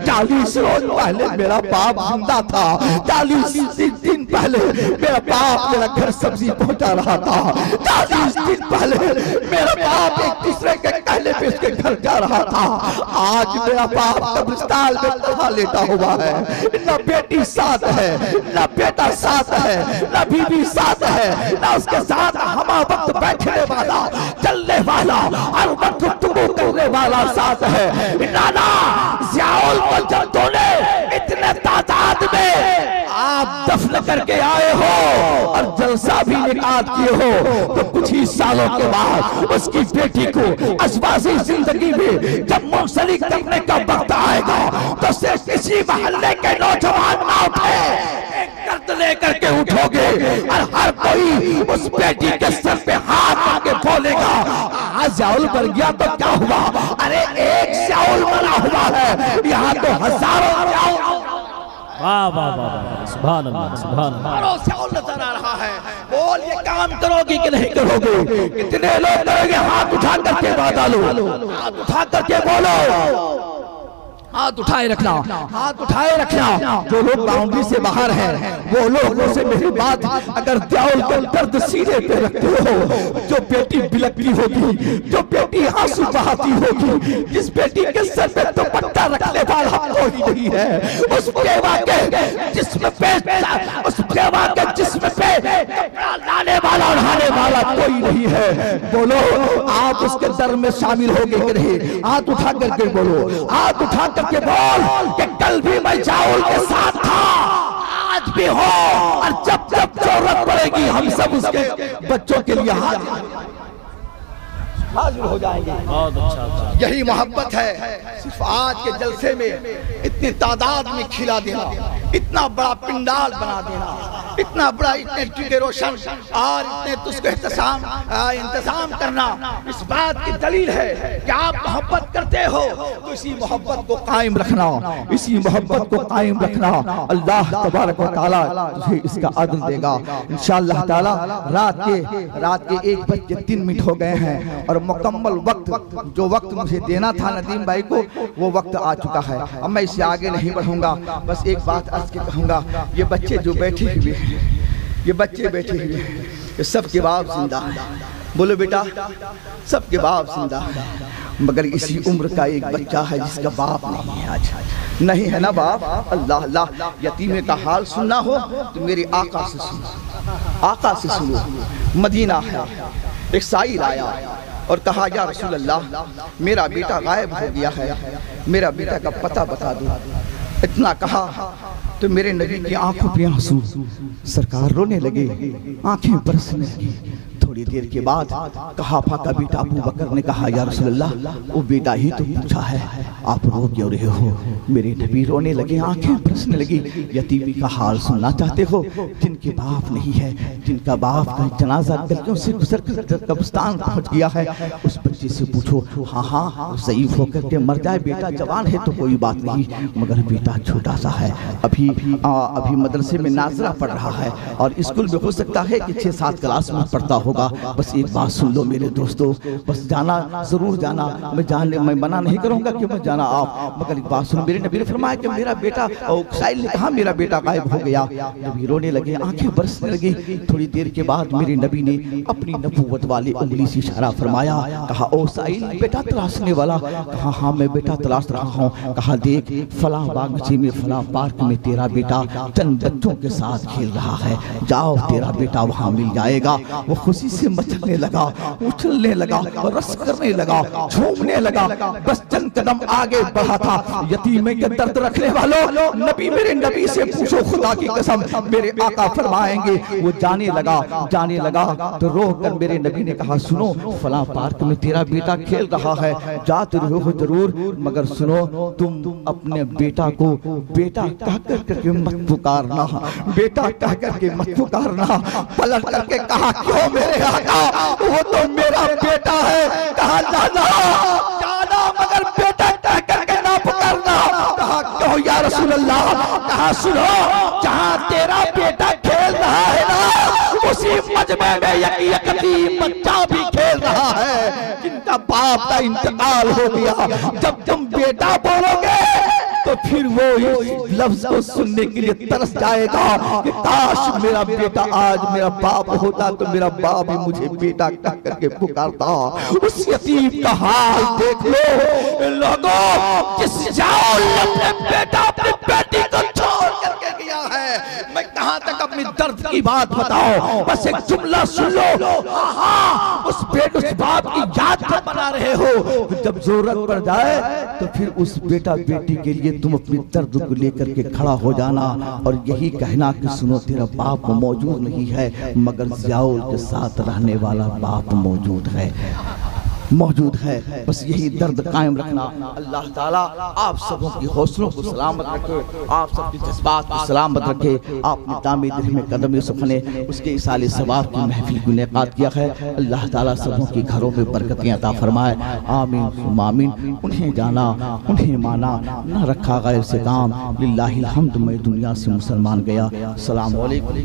40 रोज पहले मेरा बाप जिंदा था, 40 दिन पहले मेरा बाप मेरा घर सब्जी पहुंचा रहा था, 40 दिन पहले मेरा बाप एक दूसरे के कहने पे उसके घर जा रहा था। आज मेरा बाप कब्रिस्तान में कहाँ लेटा हुआ है, न बेटी साथ है, न बेटा साथ है, न बीवी साथ है, न उसके साथ हम वक्त बैठने वाला, चलने वाला और वक्त गुफ्तगू करने वाला साथ है। नाना ज़ियाउल को जब तूने इतने तादाद में आप दफन करके आए हो और जलसा भी निकाल किए हो, तो कुछ ही सालों के बाद उसकी बेटी को अज़बाज़ी जिंदगी में जब मुंसलिक करने का वक्त आएगा तो सिर्फ किसी मोहल्ले के नौजवान ना उठे, कर्द लेकर के उठोगे और हर कोई उस बेटी के सर पे हाथ आके बोलेगा आज ज़ियाउल मर गया तो क्या हुआ? अरे एक ज़ियाउल मरा हुआ है, यहाँ तो हजारों ज़ियाउल। वाह वाह वाह, सुभान अल्लाह सुभान अल्लाह। ज़ियाउल नजर आ रहा है। बोल ये काम करोगे कि नहीं करोगे? कितने लोग करोगे? हाथ उठा करके बता लो, हाथ उठा करके बोलो, हाथ उठाए रखना, हाथ उठाए रखना। जो लोग बाउंड्री से बाहर हैं वो लोगों से मेरी बात, अगर ज़ियाउल का दर्द सीने पे रखते हो, जो बेटी बिलकती होगी, जो बेटी आंसू बहाती होगी, जिस बेटी के सर पे दुपट्टा रखने वाला कोई नहीं है, उस बेवा के जिस्म पे, उस बेवा के जिस्म पे लाने वाला उठाने वाला कोई नहीं है, बोलो आप उसके दर्द में शामिल होगे कि नहीं? हाथ उठा करके बोलो, हाथ उठा करके बोल कि कल भी मैं ज़ियाउल के साथ था, आज भी हो, और जब जब जरूरत पड़ेगी हम सब उसके बच्चों के लिए हाजिर हो जाएंगे। बहुत अच्छा था। यही मोहब्बत है। सिर्फ आज के जलसे में इतनी तादाद में खिला देना, इतना बड़ा पिंडाल बना देना, इतना बड़ा, इतने टीके रोशन और इतने तुझको इंतजाम करना, इस बात की दलील है कि आप मोहब्बत करते हो तो इसी मोहब्बत को कायम रखना, इसी मोहब्बत को कायम रखना। अल्लाह तबारक व तआला तुझे इसका अदल देगा इंशाअल्लाह ताला। रात के 1:03 हो गए हैं और मुकम्मल वक्त, जो वक्त मुझे देना था नदीम भाई को, वो वक्त आ चुका है। अब मैं इससे आगे नहीं बढ़ूंगा, बस एक बात अर्ज के कहूंगा, ये बच्चे जो बैठे हुए हैं, ये बच्चे बैठे हुए हैं, ये सबके बाप जिंदा है। बोलो बेटा, सबके बाप जिंदा है, मगर इसी उम्र का एक बच्चा है जिसका बाप नहीं है। आज नहीं है ना बाप? अल्लाह अल्लाह। यतीमे का हाल सुनना हो तो मेरे आका से सुनो, आका से सुनो। मदीना है, एक साइल आया और कहा या रसूल अल्लाह, मेरा बेटा गायब हो गया है, मेरा बेटा का पता बता दो। इतना कहा तो मेरे नबी की आंखों पे आंसू, सरकार रोने लगे, आंखें बरसने लगी। थोड़ी देर के बाद कहाफा का बेटा अबू बकर ने कहा या रसूल अल्लाह, वो बेटा ही तो पूछा है, आप रो क्यों रहे हो? मेरे नबी रोने लगे, आंखें बरसने लगी। यतीमी का हाल सुनना चाहते हो? जिनके बाप नहीं है, जिनका बाप का जनाजा गलियों से गुजर कर कब्रिस्तान पहुंच गया है, उस बच्चे से पूछो। हाँ हाँ, ज़ईफ होकर के मर जाए, बेटा जवान है तो कोई बात नहीं, मगर बेटा छोटा सा है, अभी मदरसे में नाजरा पढ़ रहा है और स्कूल में हो सकता है कि 6-7 क्लास में पढ़ता होगा। बस एक बात सुन लो मेरे दोस्तों, बस जाना जरूर जाना, मैं मना नहीं करूंगा कि मैं जाना आप, मगर एक बात सुनो, मेरे नबी ने फरमाया कि मेरा बेटा, और साहिल ने कहा मेरा बेटा गायब हो गया। नबी रोने लगे, आंखें बरसने लगी। थोड़ी देर के बाद मेरे नबी ने अपनी नबूवत वाली उंगली से इशारा फरमाया, कहा ओ साहिल, बेटा तलाशने वाला? कहा हाँ मैं बेटा तलाश रहा हूँ। कहा देख, फलां बागीचे में, फलां पार्क में तेरा बेटा चंद बच्चों के साथ खेल रहा है, जाओ तेरा बेटा वहाँ मिल जाएगा। वो खुशी से मचलने लगा, उछलने लगा, रस करने लगा, झूमने लगा। बस चंद कदम आगे बढ़ा था। यतीमे के दर्द रखने वालों, नबी, मेरे नबी से पूछो, खुदा की कसम मेरे आका फरमाएंगे। वो जाने लगा तो रो कर मेरे नबी ने कहा सुनो, फलां पार्क में तेरा बेटा खेल रहा है, जाते रहो जरूर, मगर सुनो तुम अपने बेटा को बेटा कह करके मत पुकारना, बेटा कह करके मत पुकारना। पलट करके कहा क्यों मेरे आका, वो तो मेरा बेटा है। कहा जाना मगर बेटा कह करके ना पुकारना। कहा क्यों या रसूल अल्लाह? कहा सुनो, जहाँ तेरा बेटा खेल रहा है ना, उसी मजमे में एक यतीम बच्चा भी खेल रहा है, जिनका बाप का इंतकाल हो गया। जब तुम बेटा बोलोगे तो फिर वो इस लफ्ज को सुनने के लिए तरस जाएगा कि काश मेरा बेटा आज मेरा बाप होता तो मेरा बाप ही मुझे बेटा कह करके पुकारता। उस यतीम का हाल देख लो लोगों, जिस जाओ अपने बेटा अपनी बेटी को छोड़ करके गया है। मैं कहां तक अपनी दर्द की बात बताऊं, बस एक जुमला सुन लो। हाँ, उस बाप की याद तो बना रहे हो, जब जरूरत पड़ जाए तो फिर उस बेटा बेटी के लिए तुम अपनी दर्द को लेकर के खड़ा हो जाना और यही कहना कि सुनो तेरा बाप मौजूद नहीं है मगर ज़ियाउल के साथ रहने वाला बाप मौजूद है, मौजूद है। बस यही दर्द कायम रखना। अल्लाह ताला आप सबों की हौसलों को सलामत रखे, आप सबके जज्बात को सलामत रखे। आपने दामी दिल में कदम सुखने उसके इसाले सवाब की महफिल को इनेकाद किया है। अल्लाह ताला सबों के घरों में बरकतें अता फरमाए। आमीन आमीन। उन्हें जाना उन्हें माना, न रखा गैर से काम। लिल्लाहिल हम्द। मैं दुनिया से मुसलमान गया। अस्सलाम वालेकुम।